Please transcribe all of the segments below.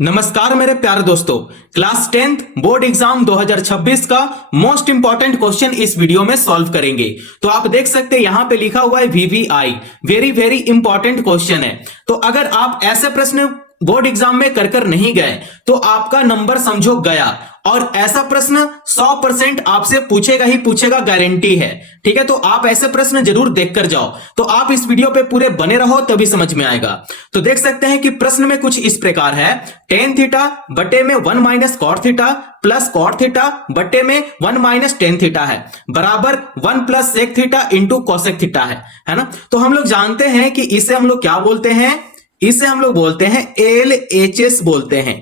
नमस्कार मेरे प्यारे दोस्तों, क्लास 10th बोर्ड एग्जाम 2026 का मोस्ट इंपॉर्टेंट क्वेश्चन इस वीडियो में सॉल्व करेंगे। तो आप देख सकते हैं यहां पे लिखा हुआ है VVI, very very important question है। तो अगर आप ऐसे प्रश्न बोर्ड एग्जाम में कर नहीं गए तो आपका नंबर समझो गया, और ऐसा प्रश्न 100% आपसे पूछेगा ही पूछेगा, गारंटी है। ठीक है, तो आप ऐसे प्रश्न जरूर देख कर जाओ। तो आप इस वीडियो पे पूरे बने रहो तभी समझ में आएगा। तो देख सकते हैं कि प्रश्न में कुछ इस प्रकार है, टेन थीटा बटे में 1 minus cot theta plus cot theta बटे में 1 माइनस टेन थीटा है बराबर 1 plus sec theta into cosec theta है ना। तो हम लोग जानते हैं कि इसे हम लोग क्या बोलते हैं, इसे हम लोग बोलते हैं LHS बोलते हैं,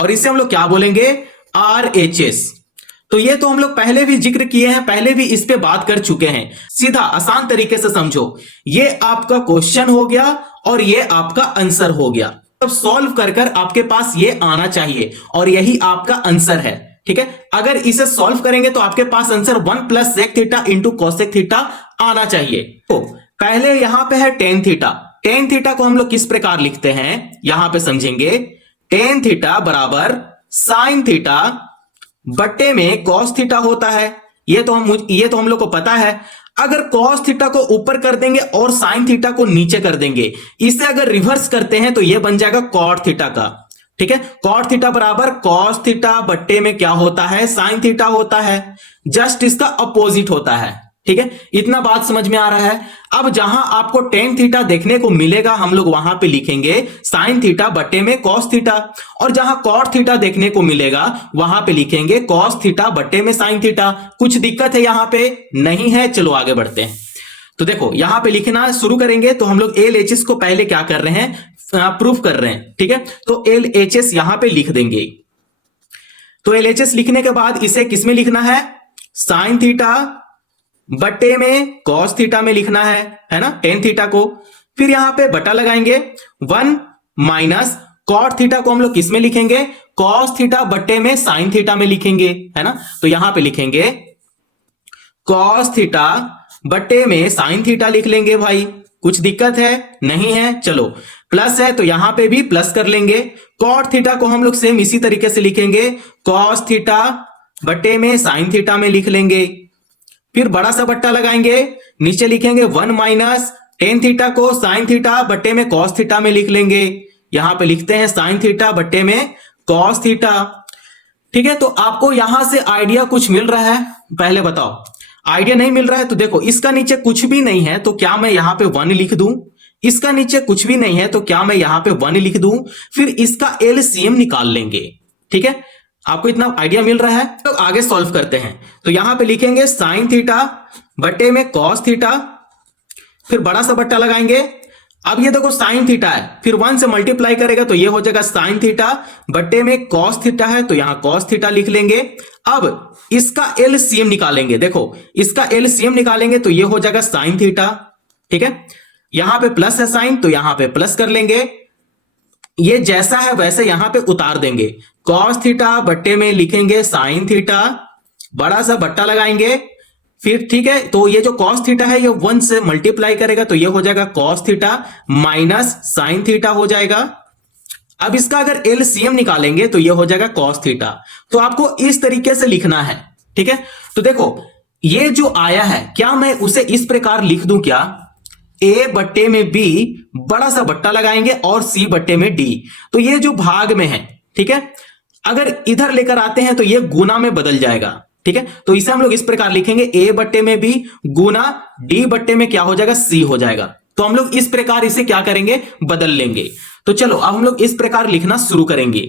और इसे हम लोग क्या बोलेंगे, RHS। तो ये तो हम लोग पहले भी जिक्र किए हैं, पहले भी इस पे बात कर चुके हैं। सीधा आसान तरीके से समझो, ये आपका क्वेश्चन हो गया और ये आपका आंसर हो गया। अब सॉल्व कर कर आपके पास ये आना चाहिए और यही आपका आंसर है। ठीक है, अगर इसे सॉल्व करेंगे तो आपके पास answer 1 plus sec theta into cosec theta आना चाहिए। तो पहले यहां पे है टेन थीटा। टेन थीटा को हम लोग किस प्रकार लिखते हैं, यहां पे समझेंगे। टेन थीटा बराबर साइन थीटा बट्टे में कॉस थीटा होता है। ये तो हम लोग को पता है। अगर कॉस थीटा को ऊपर कर देंगे और साइन थीटा को नीचे कर देंगे, इसे अगर रिवर्स करते हैं तो ये बन जाएगा कॉट थीटा का। ठीक है, कॉट थीटा बराबर कॉस थीटा बट्टे में क्या होता है, साइन थीटा होता है। जस्ट इसका अपोजिट होता है। ठीक है, इतना बात समझ में आ रहा है। अब जहां आपको टेन थीटा देखने को मिलेगा हम लोग वहां पे लिखेंगे साइन थीटा बटे में कॉस थीटा, और जहां कॉट थीटा देखने को मिलेगा वहां पे लिखेंगे कॉस थीटा बटे में साइन थीटा। कुछ दिक्कत है यहां पे? नहीं है। चलो आगे बढ़ते हैं। तो देखो यहां पे लिखना शुरू करेंगे तो हम लोग LHS को पहले क्या कर रहे हैं, प्रूफ कर रहे हैं। ठीक है, तो LHS यहां पे लिख देंगे। तो LHS लिखने के बाद इसे किसमें लिखना है, साइन थीटा बटे में कॉस थीटा में लिखना है ना, टेन थीटा को। फिर यहां पे बटा लगाएंगे, 1 माइनस कॉट थीटा को हम लोग किसमें लिखेंगे, कॉस थीटा बटे में साइन थीटा में लिखेंगे, है ना। तो यहां पे लिखेंगे कॉस थीटा बटे में साइन थीटा लिख लेंगे। भाई कुछ दिक्कत है? नहीं है। चलो प्लस है तो यहां पे भी प्लस कर लेंगे। कॉट थीटा को हम लोग सेम इसी तरीके से लिखेंगे, कॉस थीटा बटे में साइन थीटा में लिख लेंगे। फिर बड़ा सा बट्टा लगाएंगे, नीचे लिखेंगे 1 माइनस टेन थीटा को साइन थीटा बट्टे में कॉस थीटा में लिख लेंगे। यहां पे लिखते हैं साइन थीटा बट्टे में कॉस थीटा। ठीक है, तो आपको यहां से आइडिया कुछ मिल रहा है? पहले बताओ, आइडिया नहीं मिल रहा है तो देखो, इसका नीचे कुछ भी नहीं है तो क्या मैं यहां पे 1 लिख दूं, इसका नीचे कुछ भी नहीं है तो क्या मैं यहां पे 1 लिख दूं, फिर इसका LCM निकाल लेंगे। ठीक है, आपको इतना आइडिया मिल रहा है? तो आगे सॉल्व करते हैं। तो यहां पे लिखेंगे साइन थीटा बटे में कॉस थीटा, फिर बड़ा सा बट्टा लगाएंगे। अब ये देखो साइन थीटा है, फिर 1 से मल्टीप्लाई करेगा तो ये हो जाएगा साइन थीटा बटे में कॉस थीटा है तो यहां कॉस थीटा लिख लेंगे। अब इसका LCM निकालेंगे। देखो इसका LCM निकालेंगे तो ये हो जाएगा साइन थीटा। ठीक है, यहां पे प्लस है साइन तो यहां पे प्लस कर लेंगे, ये जैसा है वैसे यहां पे उतार देंगे। कॉस थीटा बट्टे में लिखेंगे साइन थीटा, बड़ा सा बट्टा लगाएंगे। फिर ठीक है, तो ये जो कॉस थीटा है ये 1 से मल्टीप्लाई करेगा तो ये हो जाएगा cos theta minus sine theta हो जाएगा। अब इसका अगर LCM निकालेंगे तो ये हो जाएगा कॉस थीटा। तो आपको इस तरीके से लिखना है। ठीक है, तो देखो ये जो आया है, क्या मैं उसे इस प्रकार लिख दूं क्या, A बट्टे में B, बड़ा सा बट्टा लगाएंगे, और C बट्टे में D। तो ये जो भाग में है, ठीक है, अगर इधर लेकर आते हैं तो ये गुना में बदल जाएगा। ठीक है, तो इसे हम लोग इस प्रकार लिखेंगे, A बट्टे में B गुना D बट्टे में क्या हो जाएगा, C हो जाएगा। तो हम लोग इस प्रकार इसे क्या करेंगे, बदल लेंगे। तो चलो अब हम लोग इस प्रकार लिखना शुरू करेंगे।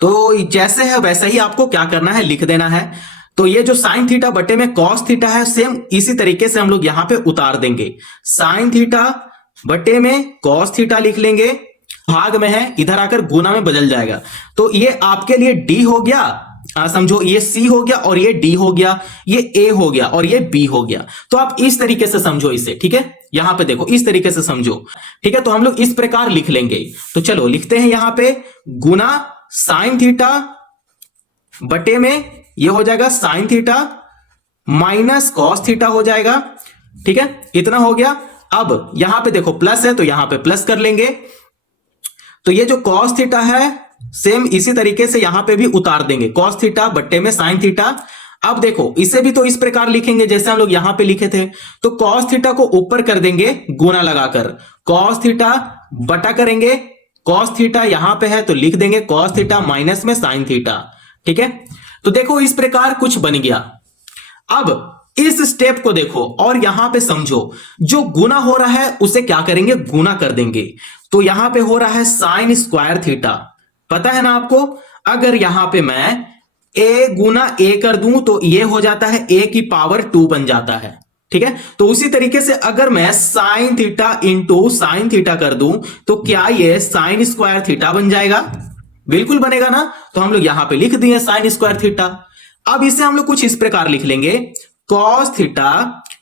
तो जैसे है वैसे ही आपको क्या करना है, लिख देना है। तो ये जो साइन थीटा बटे में कॉस थीटा है, सेम इसी तरीके से हम लोग यहां पे उतार देंगे। साइन थीटा बटे में कॉस थीटा लिख लेंगे, भाग में है, इधर आकर गुना में बदल जाएगा। तो ये आपके लिए D हो गया, समझो ये C हो गया, और ये D हो गया, ये A हो गया, और ये B हो गया। तो आप इस तरीके से समझो इसे। ठीक है, यहां पे देखो इस तरीके से समझो। ठीक है, तो हम लोग इस प्रकार लिख लेंगे। तो चलो लिखते हैं यहां पे, गुना साइन थीटा बटे में ये हो जाएगा sine theta minus cos theta हो जाएगा। ठीक है, इतना हो गया। अब यहां पे देखो प्लस है तो यहां पे प्लस कर लेंगे। तो ये जो cos थीटा है सेम इसी तरीके से यहां पे भी उतार देंगे, cos थीटा बट्टे में sin थीटा। अब देखो इसे भी तो इस प्रकार लिखेंगे जैसे हम लोग यहां पे लिखे थे, तो cos थीटा को ऊपर कर देंगे गुना लगाकर, cos थीटा बटा करेंगे cos थीटा यहां पे है तो लिख देंगे cos थीटा माइनस में sin थीटा। ठीक है, तो देखो इस प्रकार कुछ बन गया। अब इस स्टेप को देखो और यहां पे समझो, जो गुना हो रहा है उसे क्या करेंगे, गुना कर देंगे। तो यहां पे हो रहा है साइन स्क्वायर थीटा, पता है ना आपको। अगर यहां पे मैं a गुना a कर दूं तो ये हो जाता है a की पावर 2 बन जाता है। ठीक है, तो उसी तरीके से अगर मैं sign theta into sine theta कर दूं तो क्या ये साइन स्क्वायर थीटा बन जाएगा, बिल्कुल बनेगा ना। तो हम लोग यहां पे लिख दिए साइन स्क्वायर थीटा। अब इसे हम लोग कुछ इस प्रकार लिख लेंगे, कॉस थीटा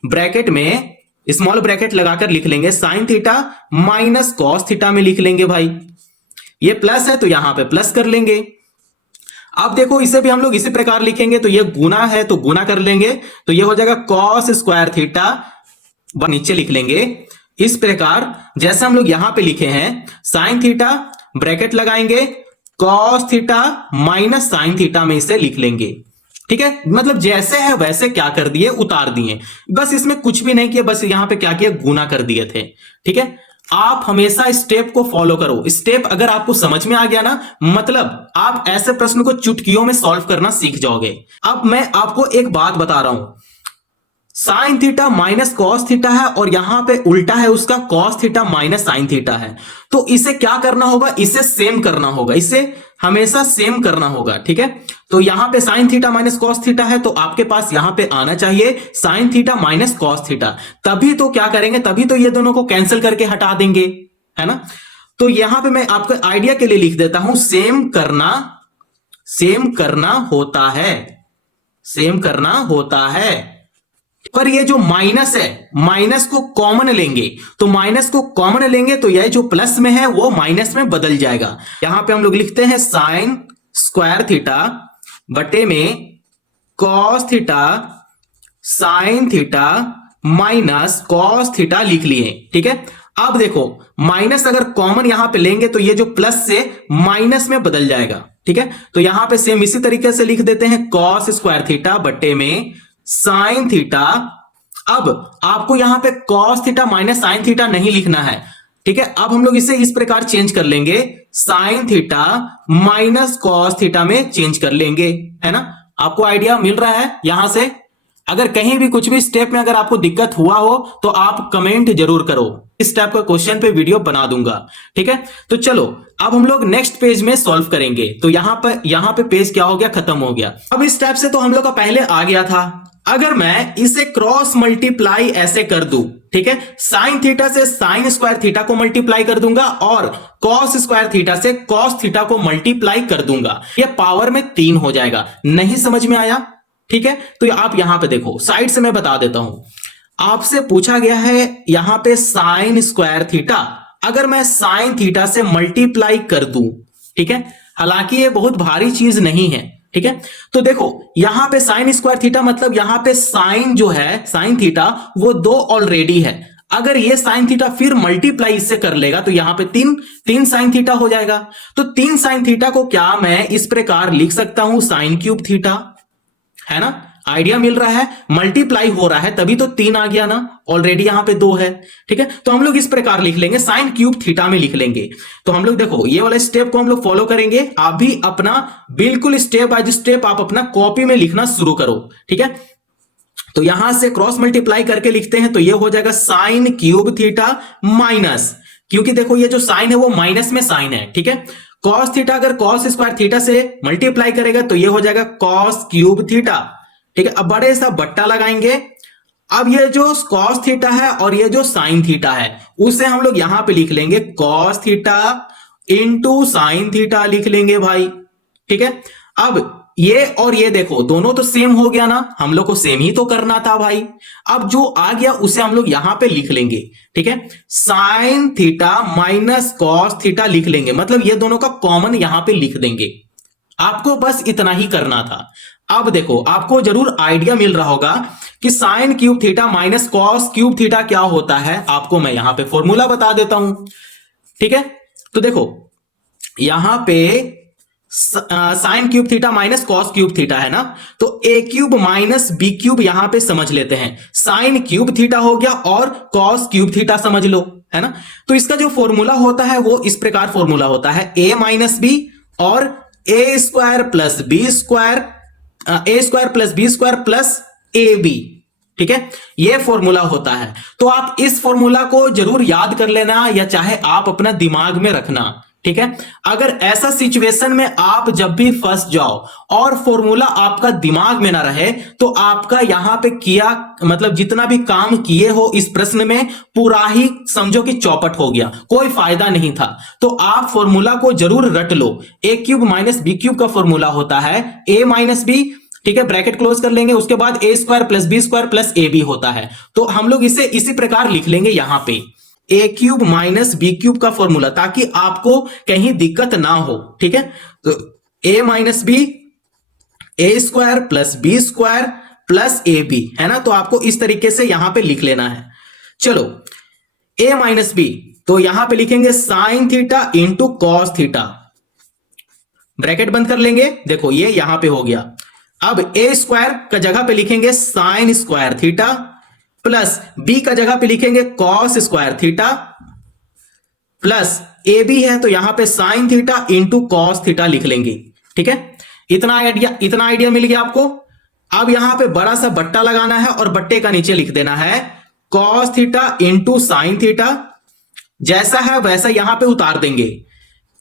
ब्रैकेट में स्मॉल ब्रैकेट लगाकर लिख लेंगे sine theta minus cos theta में लिख लेंगे भाई। ये प्लस है तो यहां पे प्लस कर लेंगे। अब देखो इसे भी हम लोग इसी प्रकार लिखेंगे, तो ये गुना है तो गुना कर लेंगे, तो ये हो जाएगा कॉस स्क्वायर थीटा, नीचे लिख लेंगे इस प्रकार जैसे हम लोग यहां पे लिखे हैं, साइन थीटा ब्रैकेट लगाएंगे cos theta minus sine theta में इसे लिख लेंगे। ठीक है, मतलब जैसे है वैसे क्या कर दिए, उतार दिए, बस इसमें कुछ भी नहीं किया, बस यहां पे क्या किया, गुना कर दिए थे। ठीक है, आप हमेशा स्टेप को फॉलो करो। स्टेप अगर आपको समझ में आ गया ना, मतलब आप ऐसे प्रश्न को चुटकियों में सॉल्व करना सीख जाओगे। अब मैं आपको एक बात बता रहा हूं, sine theta minus cos theta है और यहां पे उल्टा है उसका, cos theta minus sine theta है। तो इसे क्या करना होगा, इसे सेम करना होगा, इसे हमेशा सेम करना होगा। ठीक है, तो यहां पे sine theta minus cos theta है तो आपके पास यहां पे आना चाहिए sine theta minus cos theta, तभी तो क्या करेंगे, तभी तो ये दोनों को कैंसिल करके हटा देंगे, है ना। तो यहां पे मैं आपको आइडिया के लिए लिख देता हूं, सेम करना होता है, सेम करना होता है। पर ये जो माइनस है, माइनस को कॉमन लेंगे, तो माइनस को कॉमन लेंगे तो यह जो प्लस में है वो माइनस में बदल जाएगा। यहां पे हम लोग लिखते हैं साइन स्क्वायर थीटा बटे में cos theta sine theta minus cos theta लिख लिए। ठीक है, अब देखो माइनस अगर कॉमन यहां पे लेंगे तो ये जो प्लस से माइनस में बदल जाएगा। ठीक है, तो यहां पे सेम इसी तरीके से लिख देते हैं कॉस स्क्वायर थीटा बटे में साइन थीटा। अब आपको यहां पे cos theta minus sine theta नहीं लिखना है। ठीक है, अब हम लोग इसे इस प्रकार चेंज कर लेंगे, sine theta minus cos theta में चेंज कर लेंगे, है ना। आपको आइडिया मिल रहा है यहां से। अगर कहीं भी कुछ भी स्टेप में अगर आपको दिक्कत हुआ हो तो आप कमेंट जरूर करो, इस टाइप का क्वेश्चन पे वीडियो बना दूंगा। ठीक है, तो चलो अब हम लोग नेक्स्ट पेज में सॉल्व करेंगे। तो यहां पे पेज क्या हो गया, खत्म हो गया। अब इस टाइप से तो हम लोग का पहले आ गया था। अगर मैं इसे क्रॉस मल्टीप्लाई ऐसे कर दूं, ठीक है, साइन थीटा से साइन स्क्वायर थीटा को मल्टीप्लाई कर दूंगा और कॉस स्क्वायर थीटा से कॉस थीटा को मल्टीप्लाई कर दूंगा, ये पावर में 3 हो जाएगा। नहीं समझ में आया? ठीक है, तो आप यहां पे देखो, साइड से मैं बता देता हूं। आपसे पूछा गया है यहां पे साइन स्क्वायर थीटा, अगर मैं साइन थीटा से मल्टीप्लाई कर दूं, ठीक है, हालांकि ये बहुत भारी चीज नहीं है। ठीक है, तो देखो यहां पे साइन स्क्वायर थीटा मतलब यहां पे साइन जो है, साइन थीटा वो 2 ऑलरेडी है। अगर ये साइन थीटा फिर मल्टीप्लाई इससे कर लेगा तो यहां पे 3 साइन थीटा हो जाएगा। तो 3 साइन थीटा को क्या मैं इस प्रकार लिख सकता हूं, साइन क्यूब थीटा, है ना। आइडिया मिल रहा है, मल्टीप्लाई हो रहा है तभी तो 3 आ गया ना, ऑलरेडी यहां पे 2 है। ठीक है, तो हम लोग इस प्रकार लिख लेंगे, साइन क्यूब थीटा में लिख लेंगे। तो हम लोग देखो ये वाला स्टेप को हम लोग फॉलो करेंगे। आप भी अपना बिल्कुल स्टेप बाय स्टेप आप अपना कॉपी में लिखना शुरू करो। ठीक है, तो यहां से क्रॉस मल्टीप्लाई करके लिखते हैं तो ये हो जाएगा साइन क्यूब थीटा माइनस, क्योंकि देखो ये जो साइन है वो माइनस में साइन है। ठीक है, कॉस थीटा अगर कॉस स्क्वायर थीटा से मल्टीप्लाई करेगा तो ये हो जाएगा कॉस क्यूब थीटा। ठीक है, अब बड़े सा बट्टा लगाएंगे। अब ये जो कॉस थीटा है और ये जो साइन थीटा है उसे हम लोग यहां पे लिख लेंगे cos theta into sine theta लिख लेंगे भाई। ठीक है, अब ये और ये देखो दोनों तो सेम हो गया ना, हम लोग को सेम ही तो करना था भाई। अब जो आ गया उसे हम लोग यहां पे लिख लेंगे। ठीक है, sine theta minus cos theta लिख लेंगे, मतलब ये दोनों का कॉमन यहां पे लिख देंगे। आपको बस इतना ही करना था। अब देखो आपको जरूर आइडिया मिल रहा होगा कि sine cube theta minus cos cube theta क्या होता है। आपको मैं यहां पे फॉर्मूला बता देता हूं। ठीक है, तो देखो यहां पे sine cube theta minus cos cube theta है ना, तो ए क्यूब माइनस बी क्यूब यहां पे समझ लेते हैं। साइन क्यूब थीटा हो गया और कॉस क्यूब थीटा समझ लो, है ना। तो इसका जो फॉर्मूला होता है वो इस प्रकार फॉर्मूला होता है, ए माइनस बी और A square plus B square, A square plus B square plus A B. ठीक है, यह फॉर्मूला होता है। तो आप इस फॉर्मूला को जरूर याद कर लेना, या चाहे आप अपना दिमाग में रखना। ठीक है, अगर ऐसा सिचुएशन में आप जब भी फंस जाओ और फॉर्मूला आपका दिमाग में ना रहे, तो आपका यहां पे किया मतलब जितना भी काम किए हो इस प्रश्न में पूरा ही समझो कि चौपट हो गया, कोई फायदा नहीं था। तो आप फॉर्मूला को जरूर रट लो। ए क्यूब माइनस बी क्यूब का फॉर्मूला होता है ए माइनस बी, ठीक है, ब्रैकेट क्लोज कर लेंगे, उसके बाद A square plus B square plus A B होता है। तो हम लोग इसे इसी प्रकार लिख लेंगे यहां पे, A cube minus B cube का फॉर्मूला, ताकि आपको कहीं दिक्कत ना हो। ठीक है, तो A minus B, A square plus B square plus A B, है ना। तो आपको इस तरीके से यहां पे लिख लेना है। चलो, ए माइनस बी, तो यहां पे लिखेंगे sign theta into cos theta, bracket बंद कर लेंगे। देखो ये यहां पे हो गया। अब ए स्क्वायर का जगह पे लिखेंगे sine square theta plus B का जगह पे लिखेंगे cos square theta plus A B है तो यहां पे sine theta into cos theta लिख लेंगे। ठीक है, इतना आइडिया मिल गया आपको। अब यहां पे बड़ा सा बट्टा लगाना है और बट्टे का नीचे लिख देना है cos theta into sine theta, जैसा है वैसा यहां पे उतार देंगे।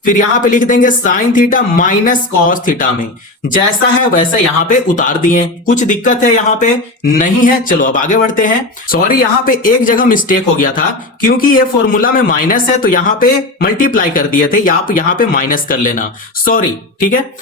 फिर यहां पे लिख देंगे sine theta minus cos theta में, जैसा है वैसा यहां पे उतार दिए। कुछ दिक्कत है यहां पे? नहीं है। चलो अब आगे बढ़ते हैं। सॉरी, यहां पे एक जगह मिस्टेक हो गया था, क्योंकि ये फॉर्मूला में माइनस है तो यहां पे मल्टीप्लाई कर दिए थे, आप यहां पे माइनस कर लेना, सॉरी। ठीक है,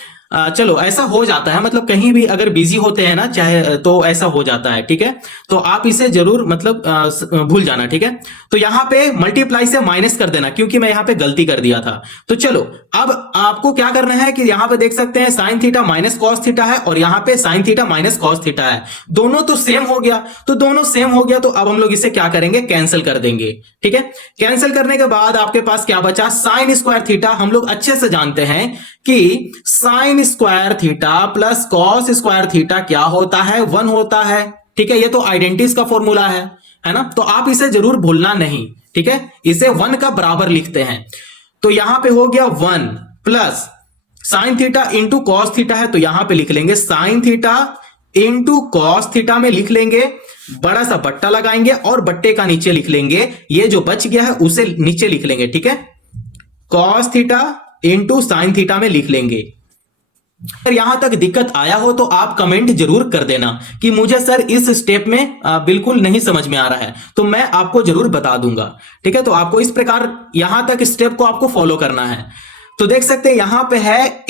चलो ऐसा हो जाता है, मतलब कहीं भी अगर बिजी होते हैं ना चाहे तो ऐसा हो जाता है। ठीक है, तो आप इसे जरूर मतलब भूल जाना। ठीक है, तो यहां पे मल्टीप्लाई से माइनस कर देना, क्योंकि मैं यहां पे गलती कर दिया था। तो चलो अब आपको क्या करना है कि यहां पे देख सकते हैं sine theta minus cos theta है और यहां पे sine theta minus cos theta है, दोनों तो सेम हो गया। तो दोनों सेम हो गया तो अब हम लोग इसे क्या करेंगे, कैंसिल कर देंगे। ठीक है, कैंसिल करने के बाद आपके पास क्या बचा, साइन स्क्वायर थीटा। हम लोग अच्छे से जानते हैं कि sign square theta plus cos square theta क्या होता है, 1 होता है। ठीक है, ये तो आइडेंटिटीज का फॉर्मूला है ना, तो आप इसे जरूर भूलना नहीं। ठीक है, इसे 1 का बराबर लिखते हैं। तो यहां पे हो गया 1 plus sign theta into cos theta है तो यहां पे लिख लेंगे sign theta into cos theta में लिख लेंगे, बड़ा सा बट्टा लगाएंगे और बट्टे का नीचे लिख लेंगे, ये जो बच गया है उसे नीचे लिख लेंगे। ठीक है, cos theta into sine theta में लिख लेंगे। अगर यहां तक दिक्कत आया हो तो आप कमेंट जरूर कर देना कि मुझे सर इस स्टेप में बिल्कुल नहीं समझ में आ रहा है, तो मैं आपको जरूर बता दूंगा। ठीक है, तो आपको इस प्रकार यहां तक स्टेप को आपको फॉलो करना है। तो देख सकते हैं यहां पे है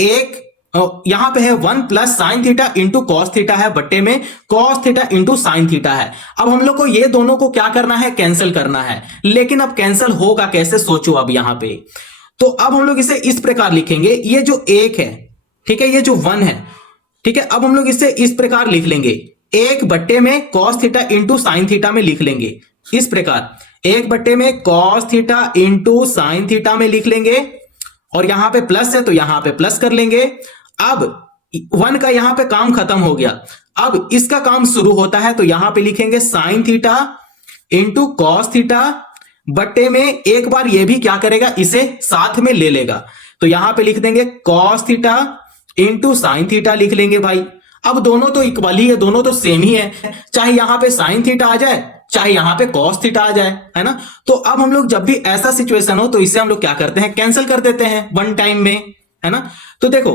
यहां पे है 1 plus sign theta into cos theta है, बट्टे में cos theta into sine theta है। अब हम लोग को ये दोनों को क्या करना है, कैंसिल करना है। लेकिन अब कैंसिल होगा कैसे, सोचो अब यहां पे। तो अब हम लोग इसे इस प्रकार लिखेंगे, ये जो 1 है, ठीक है, ये जो 1 है, ठीक है, अब हम लोग इसे इस प्रकार लिख लेंगे, 1 बट्टे में cos theta into sine theta में लिख लेंगे। इस प्रकार 1 बट्टे में cos theta into sine theta में लिख लेंगे, और यहां पे प्लस है तो यहां पे प्लस कर लेंगे। अब 1 का यहां पे काम खत्म हो गया, अब इसका काम शुरू होता है, तो यहां पे लिखेंगे sign theta into cos theta, बट्टे में एक बार ये भी क्या करेगा, इसे साथ में ले लेगा, तो यहां पे लिख देंगे cos theta into sine theta लिख लेंगे भाई। अब दोनों तो इक्वल ही है, दोनों तो सेम ही है, चाहे यहां पे साइन थीटा आ जाए चाहे यहां पे कॉस थीटा आ जाए, है ना। तो अब हम लोग जब भी ऐसा सिचुएशन हो तो इसे हम लोग क्या करते हैं, कैंसिल कर देते हैं 1 टाइम में, है ना। तो देखो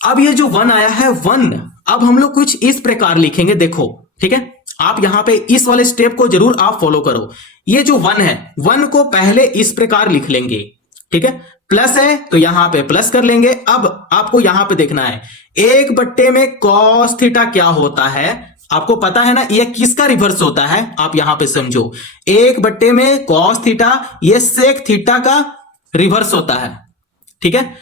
अब ये जो 1 आया है 1, अब हम लोग कुछ इस प्रकार लिखेंगे, देखो ठीक है, आप यहां पे इस वाले स्टेप को जरूर आप फॉलो करो। ये जो 1 है, 1 को पहले इस प्रकार लिख लेंगे, ठीक है, प्लस है तो यहां पे प्लस कर लेंगे। अब आपको यहां पे देखना है 1 बट्टे में कॉस थीटा क्या होता है, आपको पता है ना, ये किसका रिवर्स होता है, आप यहां पे समझो, 1 बट्टे में कॉस थीटा ये सेक थीटा का रिवर्स होता है, ठीक है,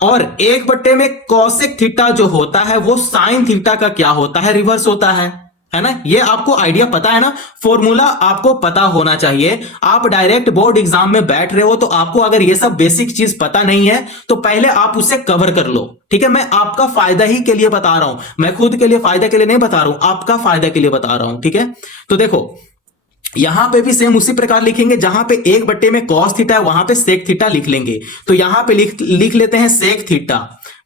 और 1 बट्टे में कॉसेक थीटा जो होता है वो साइन थीटा का क्या होता है, रिवर्स होता है है ना, ये आपको आइडिया पता है ना, फॉर्मूला आपको पता होना चाहिए। आप डायरेक्ट बोर्ड एग्जाम में बैठ रहे हो तो आपको अगर ये सब बेसिक चीज पता नहीं है तो पहले आप उसे कवर कर लो, ठीक है। मैं आपका फायदा ही के लिए बता रहा हूं, मैं खुद के लिए फायदा के लिए नहीं बता रहा हूं, आपका फायदा के लिए बता रहा हूं, ठीक है। तो देखो यहां पे भी सेम उसी प्रकार लिखेंगे, जहां पे 1 में कॉस थीटा है वहां पे सेक थीटा लिख लेंगे। तो यहां पे लिख लेते हैं सेक थीटा,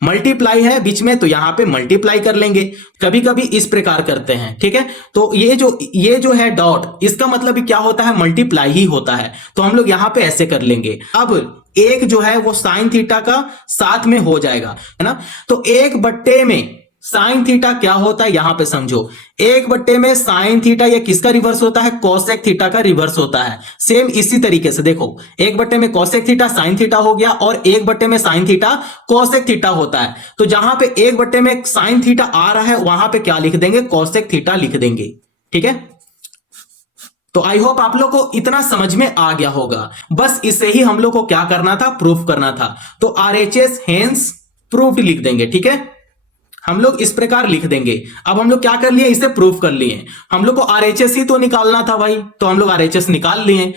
मल्टीप्लाई है बीच में तो यहां पे मल्टीप्लाई कर लेंगे। कभी कभी इस प्रकार करते हैं, ठीक है। तो ये जो है डॉट, इसका मतलब क्या होता है, मल्टीप्लाई ही होता है। तो हम लोग यहां पे ऐसे कर लेंगे। अब एक जो है वो साइन थीटा का साथ में हो जाएगा, है ना। तो 1 में साइन थीटा क्या होता है यहां पे समझो, 1 में साइन थीटा ये किसका रिवर्स होता है, कोसेक थीटा का रिवर्स होता है। सेम इसी तरीके से देखो 1 में कोसेक थीटा साइन थीटा हो गया और 1 में साइन थीटा कोसेक थीटा होता है। तो जहां पे 1 में साइन थीटा आ रहा है वहां पे क्या लिख देंगे, कोसेक थीटा लिख देंगे, ठीक है। तो आई होप आप लोग को इतना समझ में आ गया होगा। बस इसे ही हम लोग को क्या करना था, प्रूफ करना था। तो RHS हेंस प्रूफ लिख देंगे, ठीक है। हम लोग इस प्रकार लिख देंगे। अब हम लोग क्या कर लिए, इसे प्रूफ कर लिए। हम लोग को RHS ही तो निकालना था भाई, तो हम लोग RHS निकाल लिए।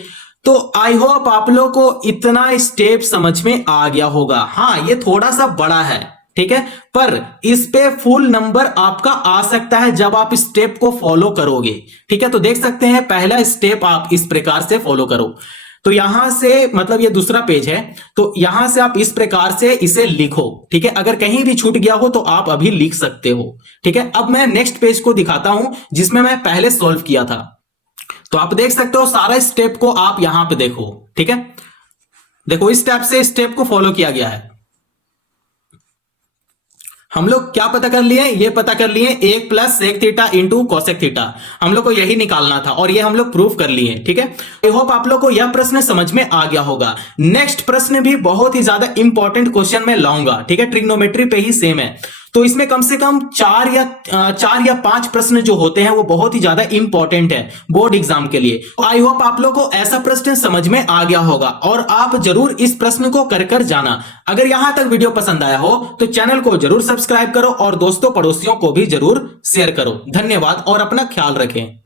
तो आई होप आप लोग को इतना स्टेप समझ में आ गया होगा। हाँ ये थोड़ा सा बड़ा है, ठीक है, पर इस पे फुल नंबर आपका आ सकता है जब आप स्टेप को फॉलो करोगे, ठीक है। तो देख सकते हैं पहला स्टेप आप इस प्रकार से फॉलो करो। तो यहां से मतलब ये दूसरा पेज है, तो यहां से आप इस प्रकार से इसे लिखो, ठीक है। अगर कहीं भी छूट गया हो तो आप अभी लिख सकते हो, ठीक है। अब मैं नेक्स्ट पेज को दिखाता हूं जिसमें मैं पहले सॉल्व किया था। तो आप देख सकते हो सारा स्टेप को आप यहां पे देखो, ठीक है। देखो इस स्टेप से स्टेप को फॉलो किया गया है। हम लोग क्या पता कर लिए, ये पता कर लिए 1 + sec theta into cosec theta, हम लोग को यही निकालना था और ये हम लोग प्रूफ कर लिए, ठीक है। आई होप आप लोग को यह प्रश्न समझ में आ गया होगा। नेक्स्ट प्रश्न भी बहुत ही ज्यादा इंपॉर्टेंट क्वेश्चन मैं लाऊंगा, ठीक है, ट्रिग्नोमेट्री पे ही सेम है। तो इसमें कम से कम 4 या 5 प्रश्न जो होते हैं वो बहुत ही ज्यादा इंपॉर्टेंट है बोर्ड एग्जाम के लिए। आई होप आप लोगों को ऐसा प्रश्न समझ में आ गया होगा और आप जरूर इस प्रश्न को कर जाना। अगर यहां तक वीडियो पसंद आया हो तो चैनल को जरूर सब्सक्राइब करो और दोस्तों पड़ोसियों को भी जरूर शेयर करो। धन्यवाद और अपना ख्याल रखें।